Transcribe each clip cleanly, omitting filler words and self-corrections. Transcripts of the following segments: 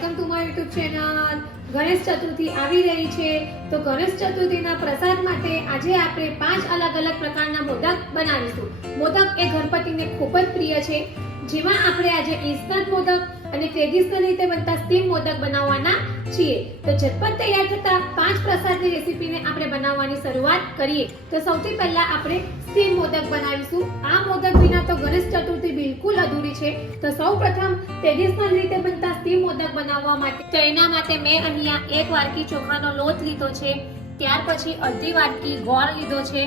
Welcome to my YouTube channel. Ganesh Chaturthi આવી રહી છે તો ગણેશ ચતુર્થીના પ્રસાદ માટે આજે આપણે 5 અલગ અલગ પ્રકારના મોદક બનાવીશું। મોદક એ ગણપતિને ખૂબ જ પ્રિય છે, જેમાં આપણે આજે ઇન્સ્ટન્ટ મોદક અને ટ્રેડિશનલ રીતે બનતા સ્ટીમ મોદક બનાવવાના છીએ। તો ઝટપટ તૈયાર થતા 5 પ્રસાદની રેસીપીને આપણે બનાવવાની શરૂઆત કરીએ। તો સૌથી પહેલા આપણે સ્ટીમ મોદક બનાવીશું। આ મોદક વિના તો ગણેશ ચતુર્થી બિલકુલ અધૂરી છે। તો સૌપ્રથમ ટ્રેડિશનલ રીતે બનતા સ્ટીમ મોદક બનાવવા માટે તો એના માટે મેં અહીંયા 1 વાટકી ચોખાનો લોટ લીધો છે, ત્યાર પછી અડધી વાટકી ગોળ લીધો છે,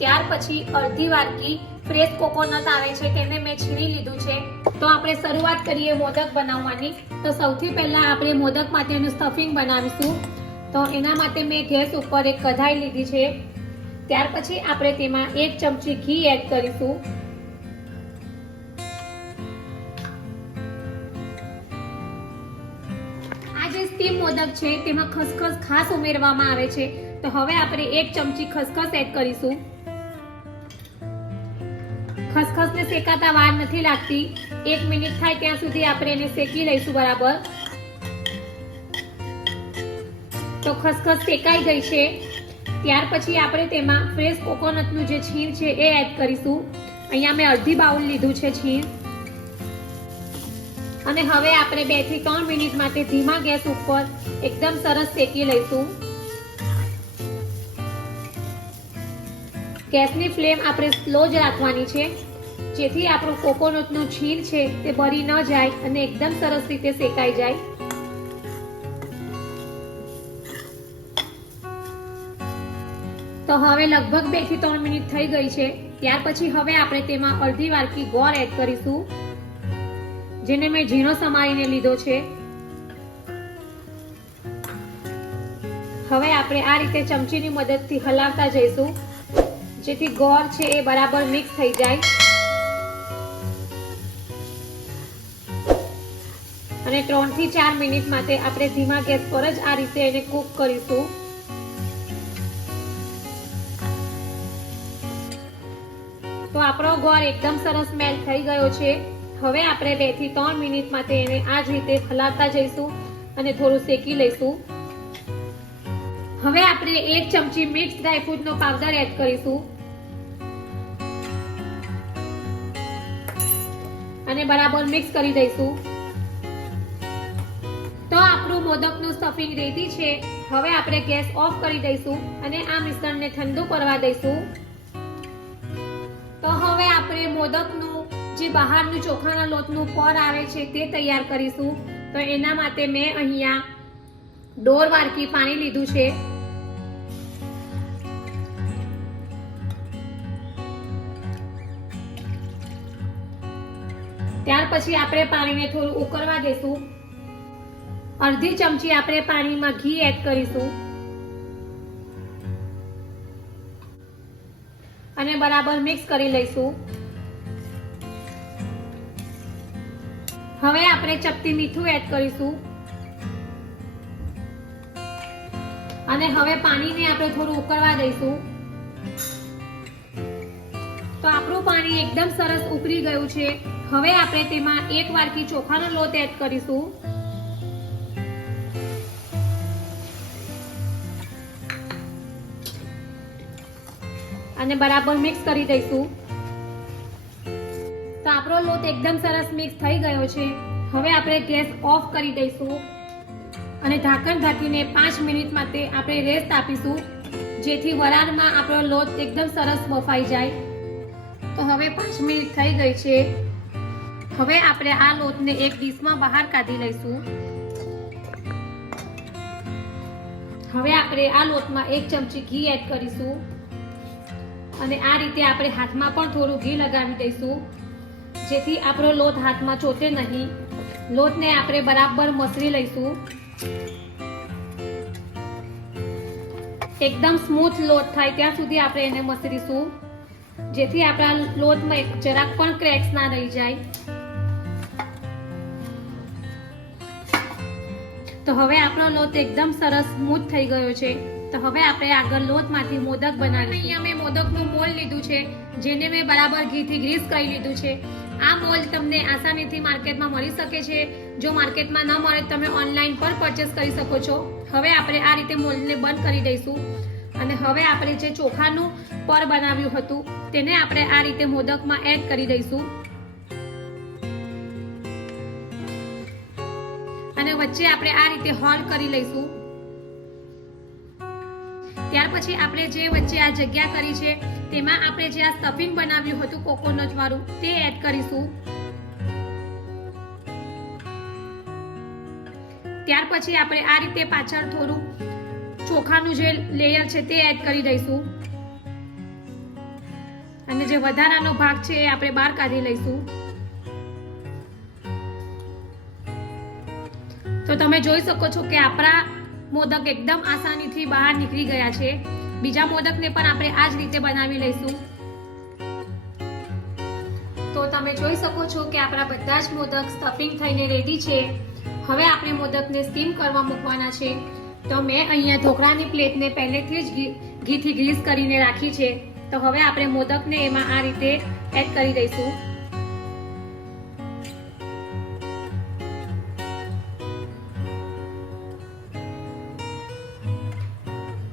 ત્યાર પછી અડધી વાટકી ફ્રેશ કોકોનટ આવે છે તેને મેં છીણી લીધું છે। તો આપણે શરૂઆત કરીએ મોદક બનાવવાની। તો સૌથી પહેલા આપણે મોદક માટેનું સ્ટફિંગ બનાવીશું। તો એના માટે મેં ગેસ ઉપર એક કઢાઈ લીધી છે, ત્યાર પછી આપણે તેમાં 1 ચમચી ઘી એડ કરીશું। આ જે સ્ટીમ મોદક છે તેમાં ખસખસ ખાસ ઉમેરવામાં આવે છે, તો હવે આપણે 1 ચમચી ખસખસ એડ કરીશું। ખસખસને શેકાતા વાર નથી લાગતી, 1 મિનિટ થાય ત્યાં સુધી આપણે એને શેકી લઈશું બરાબર। તો ખસખસ શેકાઈ ગઈ છે, ત્યાર પછી આપણે તેમાં ફ્રેશ કોકોનટનું જે છીણ છે એ એડ કરીશું। અહીંયા મેં અડધી બાઉલ લીધું છે છીણ, અને હવે આપણે 2 થી 3 મિનિટ માટે ધીમા ગેસ ઉપર એકદમ સરસ શેકી લઈશું। ગેસની ફ્લેમ આપણે સ્લો જ રાખવાની છે, જેથી આપણું કોકોનટનું છીણ છે તે બળી ન જાય અને એકદમ સરસ રીતે શેકાઈ જાય। તો હવે લગભગ 2 થી 3 મિનિટ થઈ ગઈ છે, ત્યાર પછી હવે આપણે તેમાં અડધી વાટકી ગોળ એડ કરીશું, જેને મેં ઝીણો સમારીને લીધો છે। હવે આપણે આ રીતે ચમચીની મદદથી હલાવતા જઈશું, જેથી ગોળ છે એ બરાબર મિક્સ થઈ જાય। અને 3 થી 4 મિનિટ માટે આપણે ધીમા ગેસ પર જ આ રીતે એને કૂક કરીશું। તો આપણો ગોળ એકદમ સરસ મેલ્ટ થઈ ગયો છે। હવે આપણે 2 થી 3 મિનિટ માટે એને આ જ રીતે હલાવતા જઈશું અને થોડું શેકી લઈશું। હવે આપણે 1 ચમચી મિક્સ ડ્રાયફ્રૂટનો પાવડર એડ કરીશું અને બરાબર મિક્સ કરી દઈશું। તો આપણું મોદકનું સ્ટફિંગ રેડી છે। હવે આપણે ગેસ ઓફ કરી દઈશું અને આ મિશ્રણને ઠંડુ કરવા દઈશું। તો હવે આપણે મોદકનું જે બહારનું ચોખાના લોટનું પર આવે છે તે તૈયાર કરીશું। તો એના માટે મેં અહીંયા 1.5 વાટકી પાણી લીધું છે, ત્યાર પછી આપણે પાણીને થોડું ઉકળવા દેશું। અડધી ચમચી આપણે પાણીમાં ઘી એડ કરીશું અને બરાબર મિક્સ કરી લઈશું। હવે આપણે ચપટી મીઠું એડ કરીશું અને હવે પાણીને આપણે થોડું ઉકળવા દઈશું। તો આપણું પાણી એકદમ સરસ ઉકળી ગયું છે। હવે આપણે તેમાં 1 વાટકી ચોખાનો લોટ એડ કરીશું અને બરાબર મિક્સ કરી દઈશું। તો આપણો લોટ એકદમ સરસ મિક્સ થઈ ગયો છે। હવે આપણે ગેસ ઓફ કરી દઈશું અને ઢાંકણ ઢાંકીને 5 મિનિટ માટે આપણે રેસ્ટ આપીશું, જેથી વરાળમાં આપણો લોટ એકદમ સરસ બફાઈ જાય। તો હવે 5 મિનિટ થઈ ગઈ છે। હવે આપણે આ લોટને એક ડીશમાં બહાર કાઢી લઈશું। હવે આપણે આ લોટમાં 1 ચમચી ઘી એડ કરીશું અને આ રીતે આપણે હાથમાં પણ થોડું ઘી લગાવી દઈશું, જેથી આપણો લોટ હાથમાં ચોટે નહીં। લોટને આપણે બરાબર મસળી લઈશું। એકદમ સ્મૂથ લોટ થાય ત્યાં સુધી આપણે એને મસળીશું, જેથી આપણા લોટમાં જરાક પણ ક્રેક્સ ના રહી જાય। તો હવે આપણો લોટ એકદમ સરસ સ્મૂથ થઈ ગયો છે। તો હવે આપણે આગળ લોટમાંથી મોદક બનાવીશું। અહીંયા મેં મોદકનું મોલ્ડ લીધું છે, જેને મેં બરાબર ઘીથી ગ્રીસ કરી લીધું છે। આ મોલ્ડ તમને આસાનીથી માર્કેટમાં મળી શકે છે। જો માર્કેટમાં ન મળે તમે ઓનલાઈન પર પરચેસ કરી શકો છો. હવે આપણે આ રીતે મોલ્ડને બંધ કરી દઈશું અને હવે આપણે જે ચોખાનું પર બનાવ્યું હતું તેને આપણે આ રીતે મોદકમાં એડ કરી દઈશું અને વચ્ચે આપણે આ રીતે હોલ કરી લઈશું. ત્યાર પછી આપણે જે વચ્ચે આ જગ્યા કરી છે તેમાં આપણે જે આ સ્ટફિંગ બનાવ્યું હતું કોકોનટ વાળું તે એડ કરીશું. ત્યાર પછી આપણે આ રીતે પાછળ થોડું ચોખાનું જે લેયર છે તે એડ કરી દઈશું અને જે વધારાનો ભાગ છે એ આપણે બહાર કાઢી લઈશું. તો તમે જોઈ શકો છો કે આપણા મોદક એકદમ આસાનીથી બહાર નીકળી ગયા છે. બીજા મોદકને પણ આપણે આ જ રીતે બનાવી લઈશું. તો તમે જોઈ શકો છો કે આપણા બધા જ મોદક સ્ટફિંગ થઈને રેડી છે. હવે આપણે મોદકને સ્ટીમ કરવા મૂકવાના છે. તો મેં અહીંયા ઢોકળાની પ્લેટને પહેલેથી જ ઘીથી ગ્રીસ કરીને રાખી છે. તો હવે આપણે મોદકને એમાં આ રીતે એડ કરી દઈશું.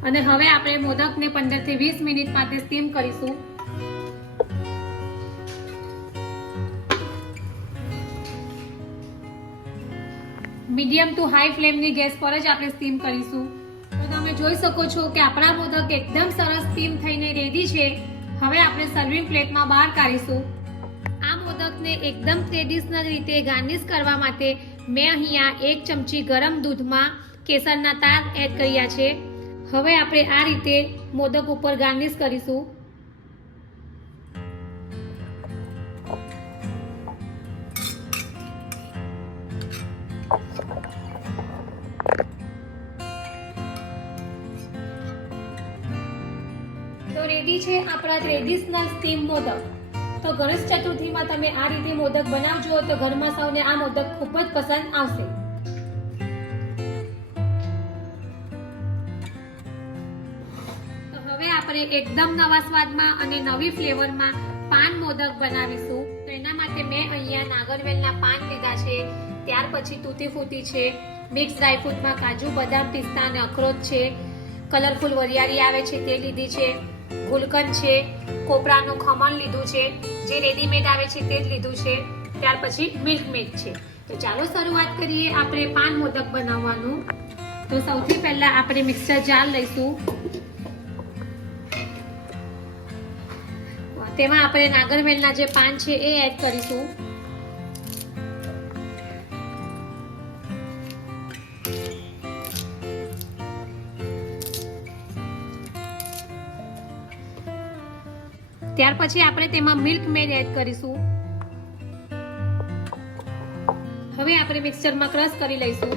અને હવે આપણે મોદકને 15 થી 20 મિનિટ માટે સ્ટીમ કરીશું. મીડિયમ ટુ હાઈ ફ્લેમની ગેસ પર જ આપણે સ્ટીમ કરીશું. તો તમે જોઈ શકો છો કે આપણા મોદક એકદમ સરસ સ્ટીમ થઈને રેડી છે. હવે આપણે સર્વિંગ પ્લેટમાં બહાર કાઢીશું. આ મોદકને એકદમ ટ્રેડિશનલ રીતે ગાર્નિશ કરવા માટે મેં અહીંયા 1 ચમચી ગરમ દૂધમાં કેસરના તાર એડ કર્યા છે. હવે આપણે આ રીતે મોદક ઉપર ગાર્નિશ કરીશું. તો રેડી છે આપણા ટ્રેડિશનલ સ્ટીમ મોદક. તો ગણેશ ચતુર્થીમાં તમે આ રીતે મોદક બનાવજો તો ઘરમાં સૌને આ મોદક ખૂબ જ પસંદ આવશે. આપણે એકદમ નવા સ્વાદમાં અને નવી ફ્લેવરમાં પાન મોદક બનાવીશું. તો એના માટે મેં અહીંયા નાગરવેલના પાન લીધા છે. ત્યાર પછી તૂટી ફૂટી છે, મિક્સ ડ્રાયફ્રૂટમાં કાજુ, બદામ, પિસ્તા અને અખરોટ છે, કલરફુલ વરિયાળી આવે છે તે લીધી છે, ગુલકંદ છે, કોપરાનું ખમણ લીધું છે, જે રેડીમેડ આવે છે તે જ લીધું છે. ત્યાર પછી મિલ્કમેડ છે. તો ચાલો શરૂઆત કરીએ આપણે પાન મોદક બનાવવાનું. તો સૌથી પહેલા આપણે મિક્સર જાર લઈશું. તેમાં આપણે નાગરવેલના જે પાન છે એ એડ કરીશું. ત્યાર પછી આપણે તેમાં મિલ્કમેડ એડ કરીશું. હવે આપણે મિક્સરમાં ક્રશ કરી લઈશું.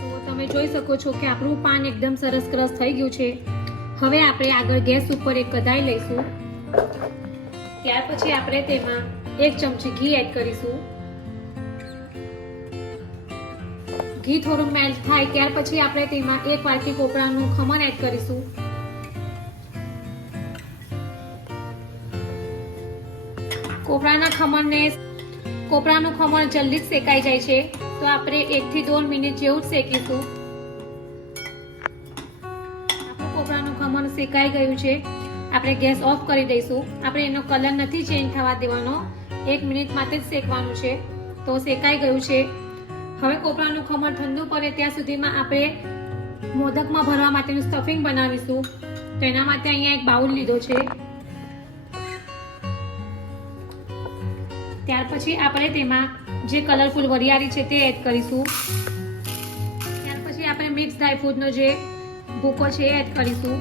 તો તમે જોઈ શકો છો કે આપણું પાન એકદમ સરસ ક્રશ થઈ ગયું છે. હવે આપણે આગળ ગેસ ઉપર એક કઢાઈ લઈશું. ત્યાર પછી આપણે તેમાં 1 ચમચી ઘી એડ કરીશું. ઘી થોડું મેલ્ટ થાય ત્યાર પછી આપણે તેમાં 1 વાટકી કોપરાનું ખમણ એડ કરીશું. કોપરાનું ખમણ જલ્દી જ શેકાઈ જાય છે. તો આપણે 1 થી 2 મિનિટ જેવું જ શેકીશું. આપણું કોપરાનું ખમણ શેકાઈ ગયું છે. આપણે ગેસ ઓફ કરી દઈશું. આપણે એનો કલર નથી ચેન્જ થવા દેવાનો, 1 મિનિટ માટે જ શેકવાનું છે. તો શેકાઈ ગયું છે. હવે કોપરાનું ખમણ ઠંડુ પડે ત્યાં સુધીમાં આપણે મોદકમાં ભરવા માટેનું સ્ટફિંગ બનાવીશું. તો એના માટે અહીંયા એક બાઉલ લીધો છે. ત્યાર પછી આપણે તેમાં જે કલરફુલ વરિયાળી છે તે એડ કરીશું. ત્યાર પછી આપણે મિક્સ ડ્રાયફ્રૂટનો જે ભૂકો છે એ એડ કરીશું.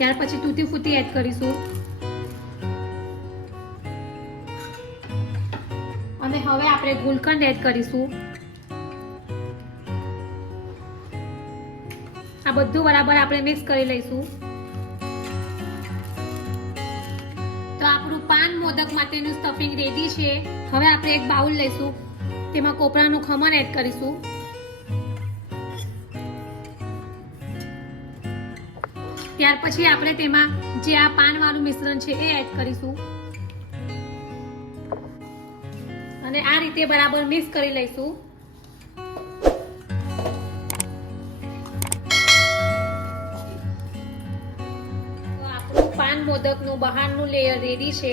ત્યાર પછી તૂટી ફૂટી એડ કરીશું. અને હવે આપણે ગુલકંદ એડ કરીશું. આ બધું બરાબર આપણે મિક્સ કરી લઈશું. તો આપણું પાન મોદક માટેનું સ્ટફિંગ રેડી છે. હવે આપણે એક બાઉલ લઈશું. તેમાં કોપરાનું ખમણ એડ કરીશું. ત્યાર પછી આપણે તેમાં જે આ પાન વાળું મિશ્રણ છે એ એડ કરીશું. અને આ રીતે બરાબર મિક્સ કરી લઈશું. તો આપણું પાન મોદકનું બહારનું લેયર રેડી છે.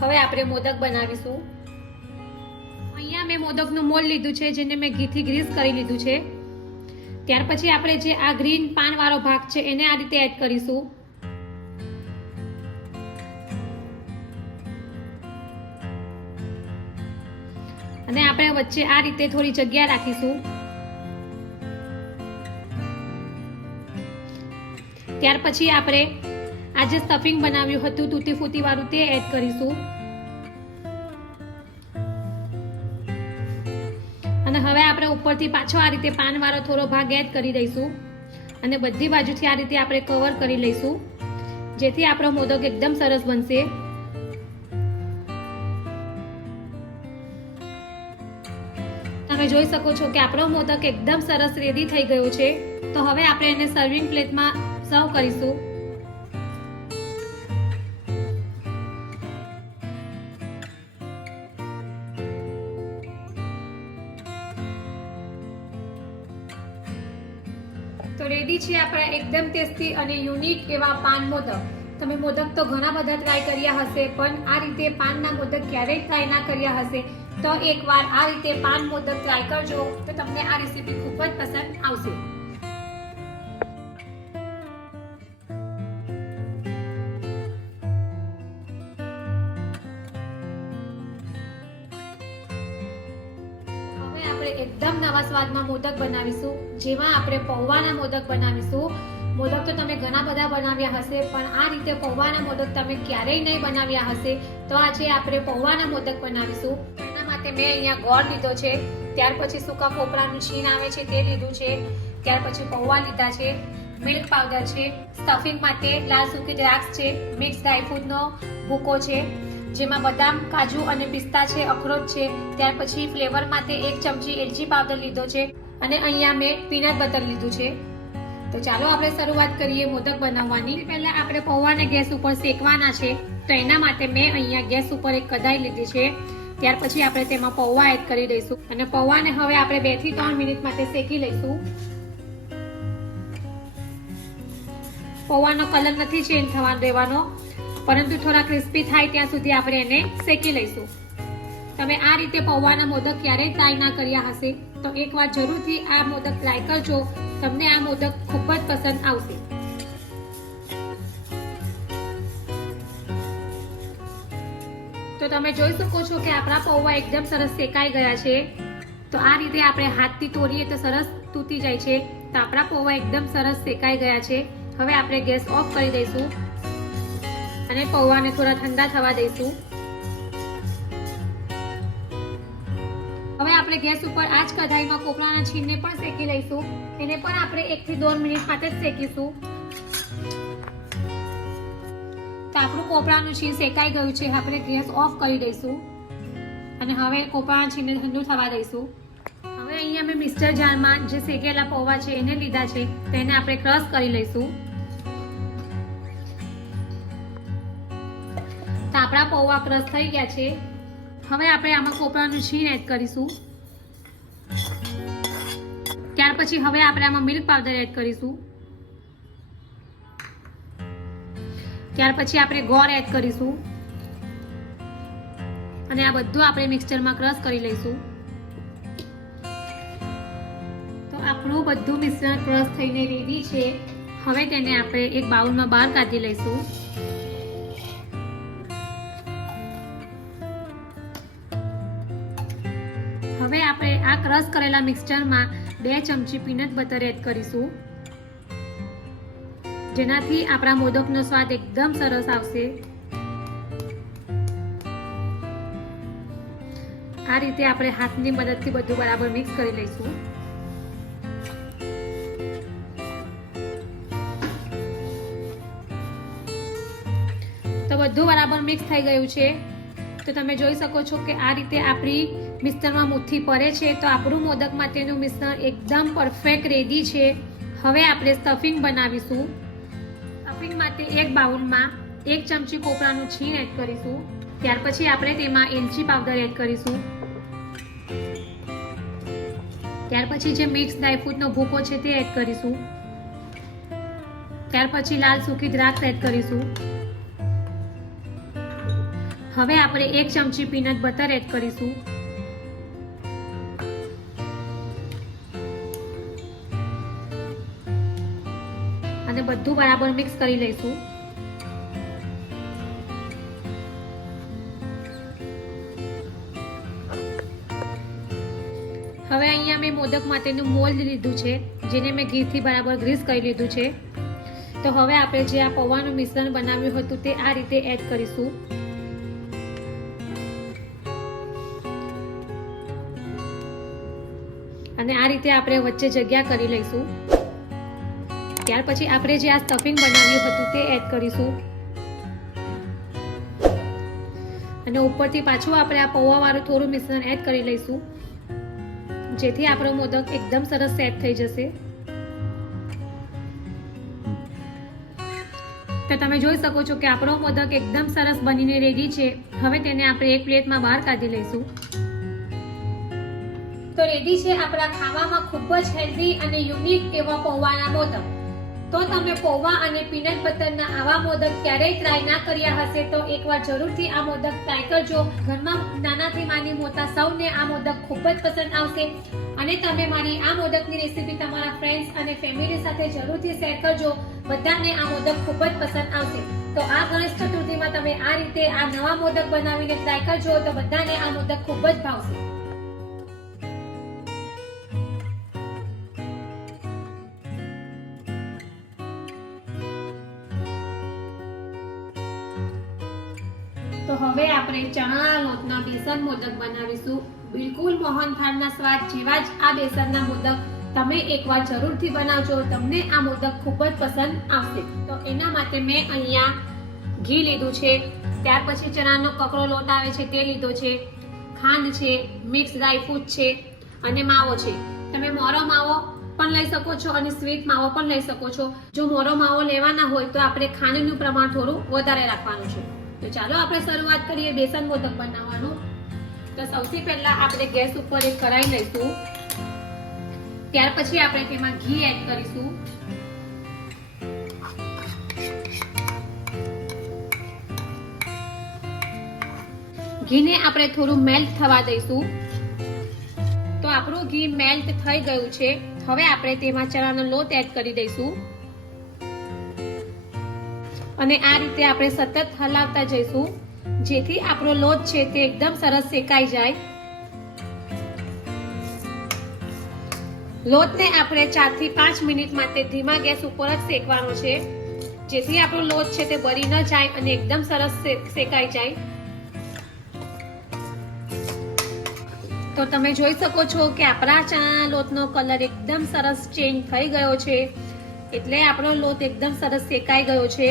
હવે આપણે મોદક બનાવીશું. અહીંયા મેં મોદકનું મોલ્ડ લીધું છે, જેને મેં ઘીથી ગ્રીસ કરી લીધું છે. ત્યાર પછી આપણે જે આ ગ્રીન પાન વાળો ભાગ છે એને આ રીતે એડ કરીશું. અને આપણે વચ્ચે આ રીતે થોડી જગ્યા રાખીશું. ત્યાર પછી આપણે આ જે સ્ટફિંગ બનાવ્યું હતું તૂટી ફૂટી વાળું તે એડ કરીશું. અને હવે આપણે ઉપરથી પાછો આ રીતે પાન વાળો થોડો ભાગ એડ કરી દઈશું. અને બધી બાજુથી આ રીતે આપણે કવર કરી લઈશું, જેથી આપણો મોદક એકદમ સરસ બનશે. તમે જોઈ શકો છો કે આપણો મોદક એકદમ સરસ રેડી થઈ ગયો છે. તો હવે આપણે એને સર્વિંગ પ્લેટમાં સર્વ કરીશું. તો રેડી છે આપણા એકદમ ટેસ્ટી અને યુનિક એવા પાન મોદક. તમે મોદક તો ઘણા બધા ટ્રાય કર્યા હશે, પણ આ રીતે પાનના મોદક ક્યારેય ટ્રાય ના કર્યા હશે. તો એકવાર આ રીતે પાન મોદક ટ્રાય કરજો, તો તમને આ રેસીપી ખૂબ જ પસંદ આવશે. હવે આપણે એકદમ નવા સ્વાદમાં મોદક બનાવીશું, જેમાં આપણે પૌવાના મોદક બનાવીશું. મોદક તો તમે ઘણા બધા બનાવ્યા હશે, પણ આ રીતે પૌવાના મોદક તમે ક્યારેય નહીં બનાવ્યા હશે. તો આજે આપણે પૌવાના મોદક બનાવીશું. એના માટે મેં અહીંયા ગોળ લીધો છે, ત્યાર પછી સૂકા કોપરાનું છીણ આવે છે તે લીધું છે, ત્યાર પછી પૌવા લીધા છે, મિલ્ક પાવડર છે, સ્ટફિંગ માટે લાલ સૂકી દ્રાક્ષ છે, મિક્સ ડ્રાયફ્રૂટનો ભૂકો છે, જેમાં બદામ, કાજુ અને પિસ્તા છે, અખરોટ છે, ત્યાર પછી ફ્લેવર માટે 1 ચમચી એલચી પાવડર લીધો છે, અને અહીંયા મેં પીનટ બટર લીધું છે. તો ચાલો આપણે શરૂઆત કરીએ મોદક બનાવવાની. પહેલા આપણે પૌવાને ગેસ ઉપર શેકવાના છે. તો એના માટે મેં અહીંયા ગેસ ઉપર એક કઢાઈ લીધી છે. ત્યાર પછી આપણે તેમાં પૌવા એડ કરી દઈશું, અને પૌવાને હવે આપણે 2 થી 3 મિનિટ માટે શેકી લઈશું. પૌવાનો કલર નથી ચેન્જ થવા દેવાનો, પરંતુ થોડા ક્રિસ્પી થાય ત્યાં સુધી આપણે એને શેકી લઈશું. તમે આ રીતે પૌવાના મોદક ક્યારેય ટ્રાય ના કર્યા હશે, તો એકવાર જરૂરથી આ મોદક ટ્રાય કરજો. તમને આ મોદક ખૂબ જ પસંદ આવશે. તો તમે જોઈ શકો છો કે આપણા પૌવા એકદમ સરસ શેકાઈ ગયા છે. તો આ રીતે આપણે હાથથી તોડીએ તો સરસ તૂટી જાય છે. તો આપણા પૌવા એકદમ સરસ શેકાઈ ગયા છે. હવે આપણે ગેસ ઓફ કરી દઈશું અને પૌવાને થોડા ઠંડા થવા દઈશું. હવે આપણે ગેસ ઉપર આ જ કઢાઈમાં કોપરાના છીણને પણ શેકી લઈશું. એને પણ આપણે 1 થી 2 મિનિટ માટે જ શેકીશું. તો આપણું કોપરાનું છીણ શેકાઈ ગયું છે. આપણે ગેસ ઓફ કરી દઈશું અને હવે કોપરાના છીણને ઠંડુ થવા દઈશું. હવે અહીંયા મેં મિક્સર જારમાં જે શેકેલા પૌવા છે એને લીધા છે, તેને આપણે ક્રશ કરી લઈશું. તો આપણા પૌવા ક્રશ થઈ ગયા છે. હવે આપણે આમાં કોપરાનું છીણ એડ કરીશું. ત્યાર પછી હવે આપણે આમાં મિલ્ક પાવડર એડ કરીશું. ત્યાર પછી આપણે ગોળ એડ કરીશું અને આ બધું આપણે મિક્સચરમાં ક્રશ કરી લઈશું. તો આપણું બધું મિશ્રણ ક્રશ થઈને રેડી છે. હવે તેને આપણે એક બાઉલમાં બહાર કાઢી લઈશું. હવે આપણે આ ક્રશ કરેલા મિક્સચરમાં 2 ચમચી પીનટ બટર એડ કરીશું, જેનાથી આપણા મોદકનો સ્વાદ એકદમ સરસ આવશે. આ રીતે આપણે હાથની મદદથી બધું બરાબર મિક્સ કરી લઈશું. તો બધું બરાબર મિક્સ થઈ ગયું છે. તો તમે જોઈ શકો છો કે આ રીતે આપણી મિશ્રણમાં મુઠ્ઠી પડે છે. તો આપણું મોદક માટેનું મિશ્રણ એકદમ પરફેક્ટ રેડી છે. હવે આપણે સ્ટફિંગ બનાવીશું. સ્ટફિંગ માટે એક બાઉલમાં 1 ચમચી કોપરાનું છીણ એડ કરીશું. ત્યાર પછી આપણે તેમાં એલચી પાવડર એડ કરીશું. ત્યાર પછી જે મિક્સ ડ્રાયફ્રૂટનો ભૂકો છે તે એડ કરીશું. ત્યાર પછી લાલ સૂકી દ્રાક્ષ એડ કરીશું. હવે આપણે 1 ચમચી પીનટ બટર એડ કરીશું. અને બધું બરાબર મિક્સ કરી લઈશું. હવે અહીંયા મેં મોદક માટેનું મોલ્ડ લીધું છે, જેને મેં ઘીથી બરાબર ગ્રીસ કરી લીધું છે. તો હવે આપણે જે આ પૌવાનું મિશ્રણ બનાવ્યું હતું તે આ રીતે એડ કરીશું. અને આ રીતે આપણે વચ્ચે જગ્યા કરી લઈશું. ત્યાર પછી આપણે જે આ સ્ટફિંગ બનાવ્યું હતું તે એડ કરીશું. અને ઉપરથી પાછું આપણે આ પૌવા વાળું થોડું મિશ્રણ એડ કરી લઈશું, જેથી આપણો મોદક એકદમ સરસ સેટ થઈ જશે. તો તમે જોઈ શકો છો કે આપણો મોદક એકદમ સરસ બનીને રેડી છે. હવે તેને આપણે એક પ્લેટમાં બહાર કાઢી લઈશું. તો રેડી છે આપણા ખાવામાં ખૂબ જ હેલ્ધી અને યુનિક એવા પૌવાના મોદક. તો તમે પૌવા અને પીનટ બટરના આવા મોદક ક્યારેય ટ્રાય ના કર્યા હશે તો એકવાર જરૂરથી આ મોદક ટ્રાય કરજો. ઘરમાં નાનાથી માંડી મોટા સૌને આ મોદક ખૂબ જ પસંદ આવશે. અને તમે મારી આ મોદકની રેસીપી તમારા ફ્રેન્ડ્સ અને ફેમિલી સાથે જરૂરથી શેર કરજો. બધાને આ મોદક ખૂબ જ પસંદ આવશે. તો આ ગણેશ ચતુર્થીમાં તમે આ રીતે આ નવા મોદક બનાવીને ટ્રાય કરજો, તો બધાને આ મોદક ખૂબ જ ભાવશે. તો હવે આપણે ચણાના લોટના બેસન મોદક બનાવીશું. બિલકુલ મોહનથાળના સ્વાદ જેવા જ આ બેસનના મોદક તમે એકવાર જરૂરથી બનાવજો. તમને આ મોદક ખૂબ જ પસંદ આવશે. તો એના માટે મેં અહીંયા ઘી લીધું છે, ત્યાર પછી ચણાનો કકરો લોટ આવે છે તે લીધો છે, ખાંડ છે, મિક્સ ડ્રાયફ્રૂટ છે અને માવો છે. તમે મોરો માવો પણ લઈ શકો છો અને સ્વીટ માવો પણ લઈ શકો છો. જો મોરો માવો લેવાના હોય તો આપણે ખાંડનું પ્રમાણ થોડું વધારે રાખવાનું છે. તો ચાલો આપણે શરૂઆત કરીએ બેસન મોદક બનાવવાનું. તો સૌથી પહેલા આપણે ગેસ ઉપર એક કઢાઈ લઈશું. ત્યાર પછી આપણે તેમાં ઘી એડ કરીશું. ઘીને આપણે થોડું મેલ્ટ થવા દઈશું. તો આપણું ઘી મેલ્ટ થઈ ગયું છે. હવે આપણે તેમાં ચણાનો લોટ એડ કરી દઈશું અને આ રીતે આપણે સતત હલાવતા જઈશું, જેથી આપણો લોટ છે તે એકદમ સરસ શેકાઈ જાય. લોટને આપણે 4 થી 5 મિનિટ માટે ધીમા ગેસ ઉપર જ શેકવાનો છે, જેથી આપણો લોટ છે તે બળી ન જાય અને એકદમ સરસ શેકાઈ જાય. તો તમે જોઈ શકો છો કે આપણા ચણાના લોટનો કલર એકદમ સરસ ચેન્જ થઈ ગયો છે, એટલે આપણો લોટ એકદમ સરસ શેકાઈ ગયો છે.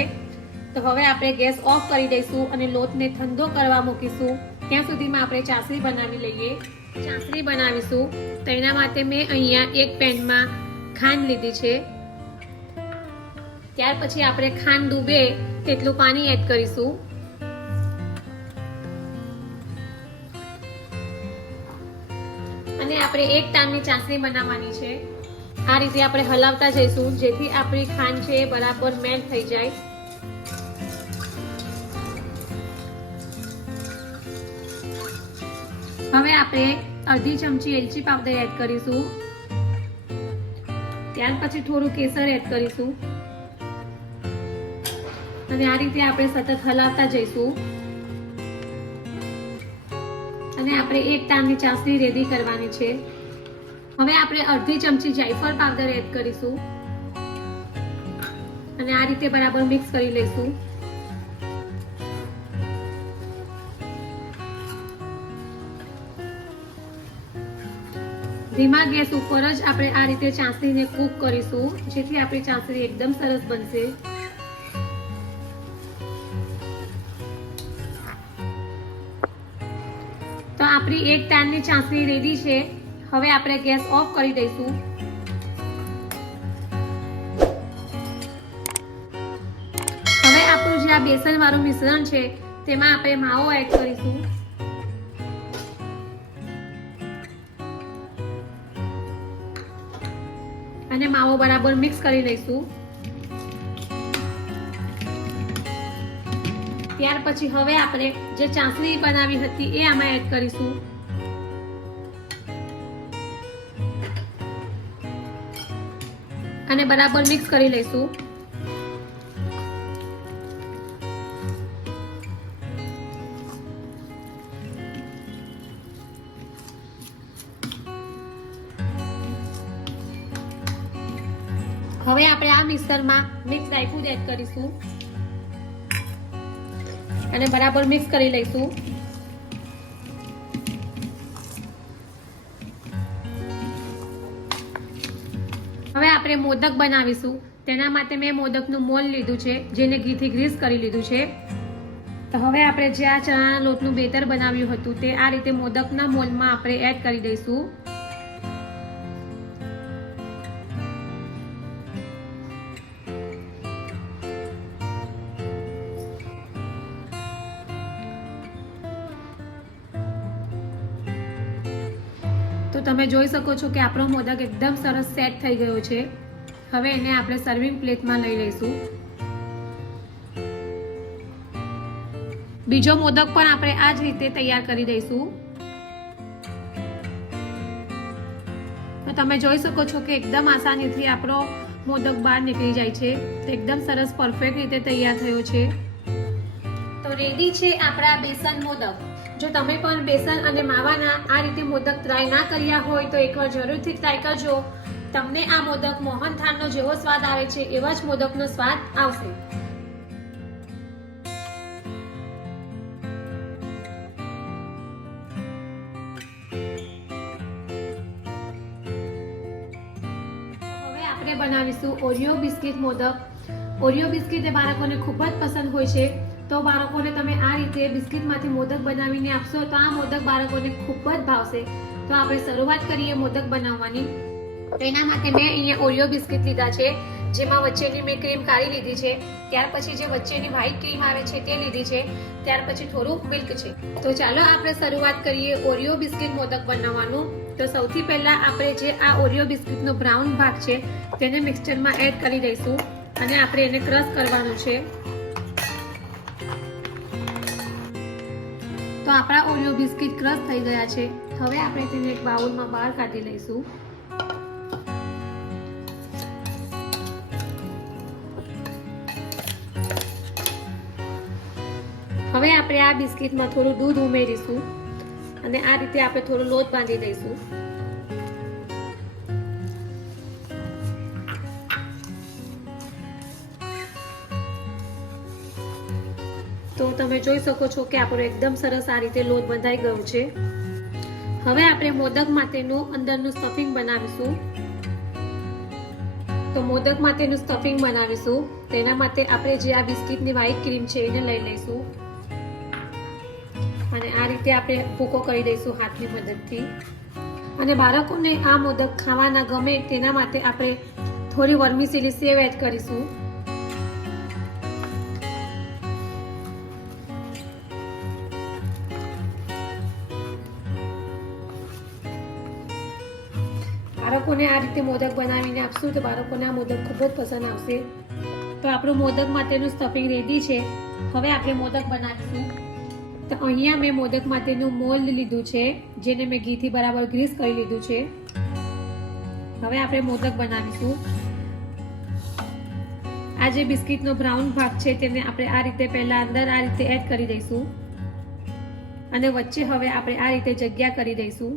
તો હવે આપણે ગેસ ઓફ કરી દઈશું અને લોટને ઠંડો કરવા મૂકીશું. ત્યાં સુધીમાં આપણે ચાસણી બનાવી લઈએ. ચાસણી બનાવીશું તો એના માટે મેં અહીંયા એક પેનમાં ખાંડ લીધી છે. ત્યાર પછી આપણે ખાંડ ડૂબે તેટલું પાણી એડ કરીશું. અને આપણે એક ટાણની ચાસણી બનાવવાની છે. આ રીતે આપણે હલાવતા જઈશું, જેથી આપણી ખાંડ છે એ બરાબર મેલ્ટ થઈ જાય. હવે આપણે અડધી ચમચી એલચી પાવડર એડ કરીશું. ત્યાર પછી થોડું કેસર એડ કરીશું અને આ રીતે આપણે સતત હલાવતા જઈશું. અને આપણે એક ટાણની ચાસણી રેડી કરવાની છે. હવે આપણે અડધી ચમચી જાયફર પાવડર એડ કરીશું અને આ રીતે બરાબર મિક્સ કરી લઈશું. ધીમા ગેસ ઉપર જ આપણે આ રીતે ચાસણીને કૂક કરીશું, જેથી આપણી ચાસણી એકદમ સરસ બનશે. તો આપણી એક ટાણની ચાસણી રેડી છે. હવે આપણે ગેસ ઓફ કરી દઈશું. હવે આપણું જે આ બેસન વાળું મિશ્રણ છે તેમાં આપણે માવો એડ કરીશું. અને માવો બરાબર મિક્સ કરી લઈશું. ત્યાર પછી હવે આપણે જે ચાસણી બનાવી હતી એ આમાં એડ કરીશું. અને બરાબર મિક્સ કરી લઈશું. હવે આપણે આ મિક્સરમાં મિક્સ ડ્રાયફ્રૂટ એડ કરીશું અને બરાબર મિક્સ કરી લઈશું. હવે આપણે મોદક બનાવીશું. તેના માટે મેં મોદકનું મોલ લીધું છે, જેને ઘીથી ગ્રીસ કરી લીધું છે. તો હવે આપણે જે આ ચણાના લોટનું બેટર બનાવ્યું હતું તે આ રીતે મોદકના મોલમાં આપણે એડ કરી દઈશું. તો તમે જોઈ શકો છો કે આપણો મોદક એકદમ સરસ સેટ થઈ ગયો છે. હવે એને આપણે સર્વિંગ પ્લેટમાં લઈ લઈશું. બીજો મોદક પણ આપણે આ જ રીતે તૈયાર કરી દઈશું. તો તમે જોઈ શકો છો કે એકદમ આસાનીથી આપણો મોદક બહાર નીકળી જાય છે. તો એકદમ સરસ પરફેક્ટ રીતે તૈયાર થયો છે. તો રેડી છે આપણા બેસન મોદક. જો તમે પણ બેસન અને માવાના આ રીતે મોદક ટ્રાય ના કર્યા હોય તો એકવાર જરૂરથી ટ્રાય કરજો. તમને આ મોદક મોહનથાળનો જેવો સ્વાદ આવે છે એવા જ મોદકનો સ્વાદ આવશે. હવે આપણે બનાવીશું Oreo biscuit modak. Oreo biscuit એ બાળકોને ખૂબ જ પસંદ હોય છે. તો બાળકોને તમે આ રીતે બિસ્કિટમાંથી મોદક બનાવીને આપશો તો આ મોદક બાળકોને ખૂબ જ ભાવશે. તો આપણે શરૂઆત કરીએ મોદક બનાવવાની. એના માટે મેં અહીંયા ઓરિયો બિસ્કિટ લીધા છે, જેમાં વચ્ચેની મેં ક્રીમ કાઢી લીધી છે. ત્યાર પછી જે વચ્ચેની વ્હાઈટ ક્રીમ આવે છે તે લીધી છે. ત્યાર પછી થોડુંક મિલ્ક છે. તો ચાલો આપણે શરૂઆત કરીએ ઓરિયો બિસ્કિટ મોદક બનાવવાનું. તો સૌથી પહેલા આપણે જે આ ઓરિયો બિસ્કિટનો બ્રાઉન ભાગ છે તેને મિક્સચરમાં એડ કરી દઈશું અને આપણે એને ક્રશ કરવાનું છે. તો આપણા ઓરિયો બિસ્કિટ ક્રશ થઈ ગયા છે. હવે આપણે તેને એક બાઉલમાં બહાર કાઢી લઈશું. હવે આપણે આ બિસ્કિટમાં થોડું દૂધ ઉમેરીશું અને આ રીતે આપણે થોડો લોટ બાંધી દઈશું. તો તમે જોઈ શકો છો કે આપણો એકદમ સરસ આ રીતે લોટ બંધાઈ ગયો છે. હવે આપણે મોદક માટેનું અંદરનું સ્ટફિંગ બનાવીશું. તો મોદક માટેનું સ્ટફિંગ બનાવીશું. તેના માટે આપણે જે આ બિસ્કિટની વ્હાઈટ ક્રીમ છે એને લઈ લઈશું અને આ રીતે આપણે ભૂકો કરી દઈશું હાથની મદદથી. અને બાળકોને આ મોદક ખાવાના ગમે તેના માટે આપણે થોડી વર્મિસેલી સેવ એડ કરીશું. બાળકોને આ રીતે મોદક બનાવીને આપશું તો બાળકોને આ મોદક ખૂબ જ પસંદ આવશે. તો આપણું મોદક માટેનું સ્ટફિંગ રેડી છે. હવે આપણે મોદક બનાવીશું. તો અહીંયા મેં મોદક માટેનું મોલ્ડ લીધું છે, જેને મેં ઘીથી બરાબર ગ્રીસ કરી લીધું છે. હવે આપણે મોદક બનાવીશું. આ જે બિસ્કિટનો બ્રાઉન ભાગ છે તેને આપણે આ રીતે પહેલા અંદર આ રીતે એડ કરી દઈશું અને વચ્ચે હવે આપણે આ રીતે જગ્યા કરી દઈશું.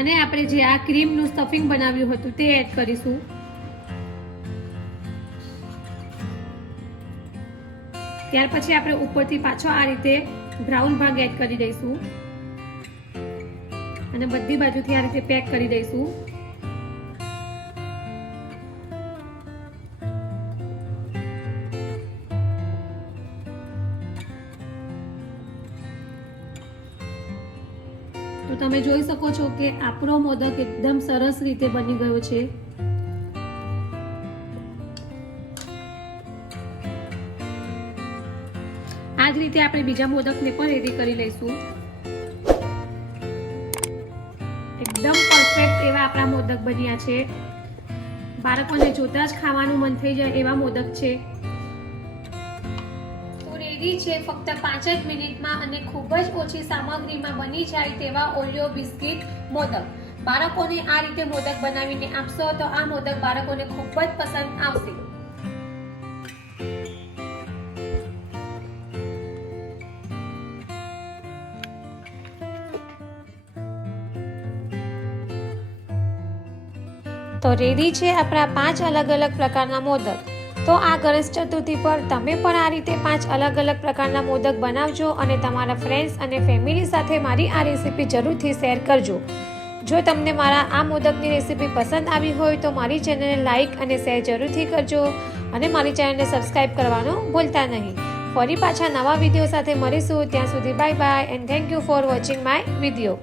અને આપણે જે આ ક્રીમનું સ્ટફિંગ બનાવ્યું હતું તે એડ કરીશું. ત્યાર પછી આપણે ઉપરથી પાછો આ રીતે બ્રાઉન ભાગ એડ કરી દઈશું અને બધી બાજુથી આ રીતે પેક કરી દઈશું. તો તમે જોઈ શકો છો કે આપણો મોદક એકદમ સરસ રીતે બની ગયો છે. આ જ રીતે આપણે બીજા મોદકને પણ રેડી કરી લઈશું. એકદમ પરફેક્ટ એવા આપણા મોદક બન્યા છે. બાળકોને જોતા જ ખાવાનું મન થઈ જાય એવા મોદક છે. તો રેડી છે ફક્ત 5 જ મિનિટમાં અને ખૂબ જ ઓછી સામગ્રીમાં બની જાય તેવા ઓરિયો બિસ્કિટ મોદક. બાળકોને આ રીતે મોદક બનાવીને આપશો તો આ મોદક બાળકોને ખૂબ જ પસંદ આવશે. તો રેડી છે આપણા 5 અલગ અલગ પ્રકારના મોદક. તો આ ગણેશ ચતુર્થી પર તમે પણ આ રીતે 5 અલગ અલગ પ્રકારના મોદક બનાવજો અને તમારા ફ્રેન્ડ્સ અને ફેમિલી સાથે મારી આ રેસીપી જરૂરથી શેર કરજો. જો તમને મારા આ મોદકની રેસીપી પસંદ આવી હોય તો મારી ચેનલને લાઈક અને શેર જરૂરથી કરજો અને મારી ચેનલને સબસ્ક્રાઇબ કરવાનું ભૂલતા નહીં. ફરી પાછા નવા વિડીયો સાથે મળીશું. ત્યાં સુધી bye bye and thank you for watching my video.